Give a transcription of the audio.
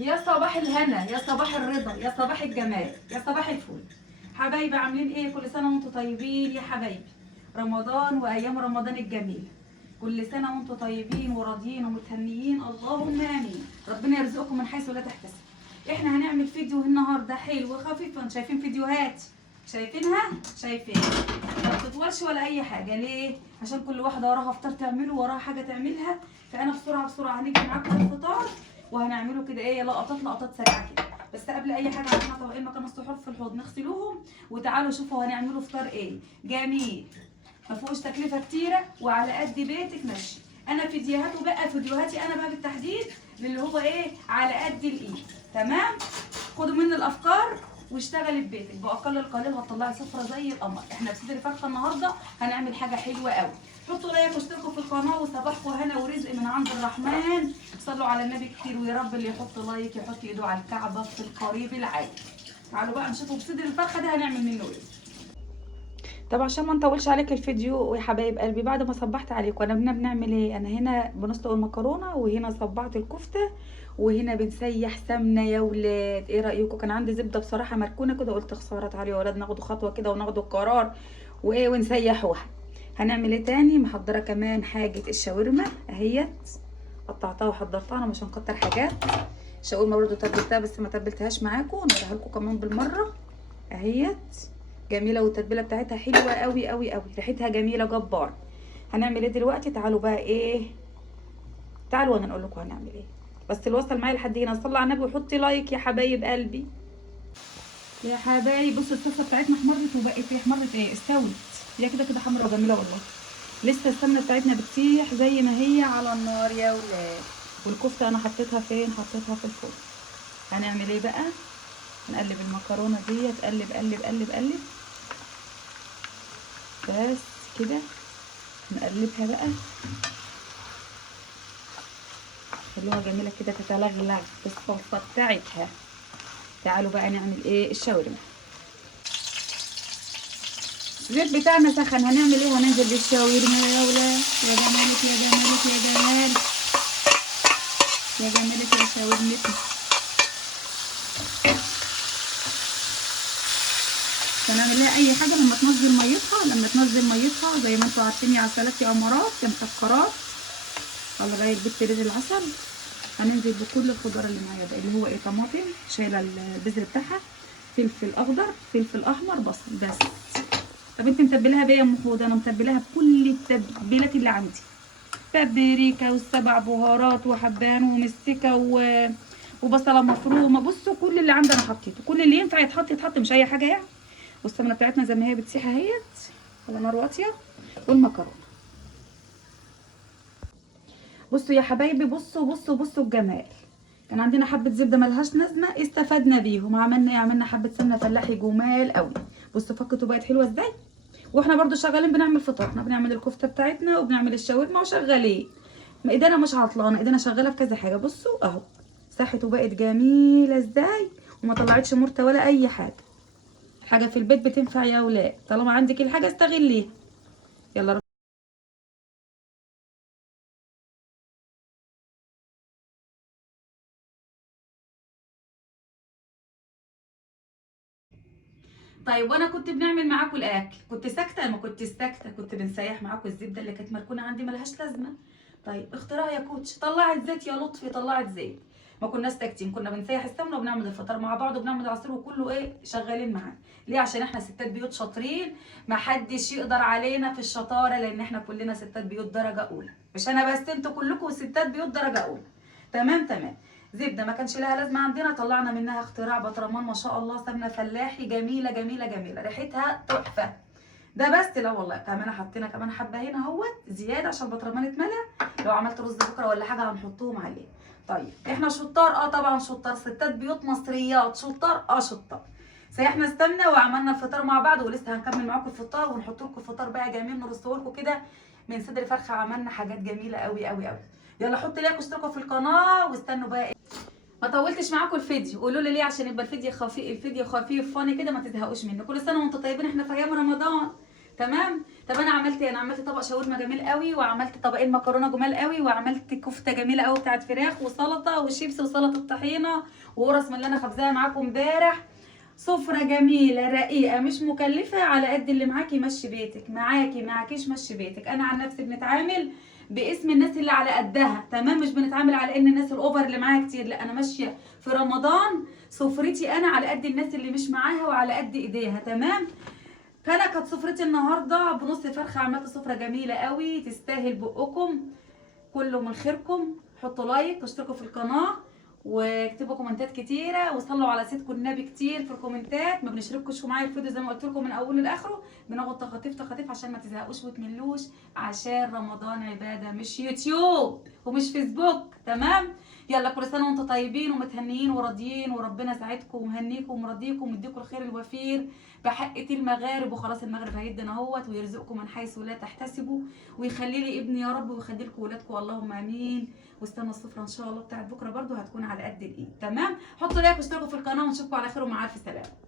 يا صباح الهنا، يا صباح الرضا، يا صباح الجمال، يا صباح الفل. حبايبي عاملين ايه؟ كل سنه وانتم طيبين يا حبايبي. رمضان وايام رمضان الجميله، كل سنه وانتم طيبين وراضيين ومتهنيين، اللهم امين. ربنا يرزقكم من حيث لا تحتسب. احنا هنعمل فيديو النهارده حلو وخفيف. شايفين فيديوهات؟ شايفينها؟ شايفين؟ ما بتطولش ولا اي حاجه. ليه؟ عشان كل واحده وراها فطار تعمله، وراها حاجه تعملها. فانا بسرعه بسرعه هنيجي معاكم الفطار وهنعمله كده ايه، لقطات سريعه كده. بس قبل اي حاجه عندنا طبقين مكان السحور في الحوض نغسلوهم، وتعالوا شوفوا هنعمله فطار ايه جميل ما فيهوش تكلفه كتيره وعلى قد بيتك ماشي. انا فيديوهاتي انا بقى بالتحديد اللي هو ايه، على قد الايد. تمام؟ خدوا مني الافكار واشتغلي ببيتك باقل القليل هتطلعي سفره زي القمر. احنا في صدر فرخه النهارده هنعمل حاجه حلوه قوي. حطوا لايك واشتركوا في القناه، وصباحكم هنا ورزق من عند الرحمن. صلوا على النبي كتير، ويا رب اللي يحط لايك يحط ايده على الكعبه في القريب العاجل. تعالوا بقى نشوفوا بصدر الفرخه ده هنعمل منه ايه. طب عشان ما نطولش عليك الفيديو يا حبايب قلبي، بعد ما صبحت عليكم انا بنعمل ايه؟ انا هنا بنسلق المكرونه، وهنا صبعت الكفته، وهنا بنسيح سمنه يا ولاد. ايه رايكم؟ كان عندي زبده بصراحه مركونه كده، قلت خساره. تعالوا يا ولاد ناخدوا خطوه كده وناخدوا القرار وايه ونسيحوها. هنعمل ايه تاني؟ محضره كمان حاجه الشاورما اهيت، قطعتها وحضرتها. انا مش هنكتر حاجات. شاورما برده تبلتها بس ما تبلتهاش معاكم، نوريها لكم كمان بالمره اهيت. جميله والتتبيله بتاعتها حلوه قوي قوي قوي، ريحتها جميله جبار. هنعمل ايه دلوقتي؟ تعالوا بقى ايه، تعالوا وانا اقول لكم هنعمل ايه. بس اللي وصل معايا لحد هنا صلوا على النبي وحطي لايك يا حبايب قلبي. يا حبايب بصوا الصلصه بتاعتنا احمرت وبقت ايه، احمرت ايه، استوت. هي كده كده حمرا وجميله والله. لسه السمنه بتاعتنا بتسيح زي ما هي على النار يا ولاد. والكفته انا حطيتها فين؟ حطيتها في الفرن. هنعمل ايه بقى؟ نقلب المكرونه ديت، قلب قلب قلب قلب بس كده. نقلبها بقى، خلوها جميله كده تتلغلغ بالصلصه بتاعتها. تعالوا بقى نعمل ايه، الشاورما. الزيت بتاعنا سخن، هنعمل ايه؟ هننزل بالشاورما يا ولاد. يا جمالك يا جمالك يا جمال، يا جمالك يا شاورمتنا. هنعمل لها اي حاجه لما تنزل ميتها زي ما انتوا عارفين يا عسلات يا امارات يا مسكرات. الله بقى البت ريز العسل. هننزل بكل الخضار اللي معايا ده، اللي هو ايه، طماطم شايله البذر بتاعها، فلفل اخضر، فلفل احمر، بصل بس. طب انت متبلاها بايه يا ام حوده؟ انا متبلاها بكل التتبيلات اللي عندي، بابريكا والسبع بهارات وحبان ومستكه وبصله مفرومه. بصوا كل اللي عندي انا حطيته، كل اللي ينفع يتحط مش اي حاجه يعني. والسمنه بتاعتنا زي ما هي بتسيح اهيت على نار واطيه. والمكرونه بصوا يا حبايبي، بصوا الجمال. كان عندنا حبه زبده ملهاش لازمه، استفدنا بيهم. عملنا ايه؟ عملنا حبه سمنه فلاحي جمال قوي. بصوا فكته بقت حلوه ازاي. واحنا برضو شغالين بنعمل فطارنا، بنعمل الكفته بتاعتنا وبنعمل الشاورما وشغالين. ايدينا مش عطلانه، ايدينا شغاله في كذا حاجه. بصوا اهو صحت وبقت جميله ازاي، وما طلعتش مرته ولا اي حاجه. حاجه في البيت بتنفع يا ولاد، طالما عندك الحاجه استغليها. يلا. طيب وانا كنت بنعمل معاكم الاكل كنت ساكته؟ ما كنت ساكته، كنت بنسيح معاكم الزبده اللي كانت مركونه عندي ملهاش لازمه. طيب اختراع يا كوتش، طلعت زيت يا لطفي، طلعت زيت. ما كناش ساكتين، كنا بنسيح السمنه وبنعمل الفطار مع بعض وبنعمل العصير وكله ايه، شغالين معانا. ليه؟ عشان احنا ستات بيوت شاطرين، ما حدش يقدر علينا في الشطاره، لان احنا كلنا ستات بيوت درجه اولى. مش انا بس، انتوا كلكم ستات بيوت درجه اولى. تمام تمام. زبده ما كانش لها لازمه عندنا، طلعنا منها اختراع بطرمان ما شاء الله، سمنه فلاحي جميله جميله جميله، ريحتها تحفه. ده بس لا والله، كمان حطينا كمان حبه هنا اهوت زياده عشان البطرمان اتملى. لو عملت رز بكره ولا حاجه هنحطهم عليه. طيب احنا شطار، طبعا شطار، ستات بيوت مصريات شطار، شطار. سيحنا السمنه وعملنا الفطار مع بعض، ولسه هنكمل معاكم الفطار ونحط لكم الفطار بقى جميل نرصه لكم كده من صدر فرخه. عملنا حاجات جميله قوي قوي قوي. يلا حطوا لايك واشتركوا في القناه واستنوا بقى. ما طولتش معاكم الفيديو، قولوا لي ليه، عشان يبقى الفيديو خفيف فاني كده ما تزهقوش منه. كل سنه وانتم طيبين، احنا في ايام رمضان. تمام. طب انا عملت ايه؟ انا عملت طبق شاورما جميل قوي، وعملت طبقين مكرونه جمال قوي، وعملت كفته جميله قوي بتاعت فراخ وسلطه وشيبس وسلطه طحينه وقرص من اللي انا خبزاها معاكم امبارح. سفرة جميلة رقيقة مش مكلفة، على قد اللي معاكي مشي بيتك، معاكيش مشي بيتك. انا عن نفسي بنتعامل باسم الناس اللي على قدها، تمام؟ مش بنتعامل على ان الناس الاوفر اللي معاها كتير، لا، انا ماشية في رمضان سفرتي انا على قد الناس اللي مش معاها وعلى قد ايديها، تمام؟ فانا كانت سفرتي النهارده بنص فرخه، عملت سفره جميله قوي تستاهل بقكم. كله من خيركم. حطوا لايك واشتركوا في القناه واكتبوا كومنتات كتيره وصلوا على سيدكم النبي كتير في الكومنتات. ما بنشاركوش معايا الفيديو زي ما قلت لكم من اوله لاخره، بناخد تخاطيف تخاطيف عشان ما تزهقوش وتملوش، عشان رمضان عباده مش يوتيوب ومش فيسبوك، تمام؟ يلا كل سنه وانتم طيبين ومتهنيين وراضيين، وربنا يسعدكم ويهنيكم ومرضيكم ويديكم الخير الوفير بحق المغارب. وخلاص المغرب هيدنا اهوت، ويرزقكم من حيث لا تحتسبوا، ويخلي لي ابني يا رب، ويخلي لكم ولادكم، اللهم امين. واستنوا السفره ان شاء الله بتاعت بكره برده هتكون على قد الايد، تمام؟ حطوا لايك واشتركوا في القناه ونشوفكم على خير ومع الف سلامه.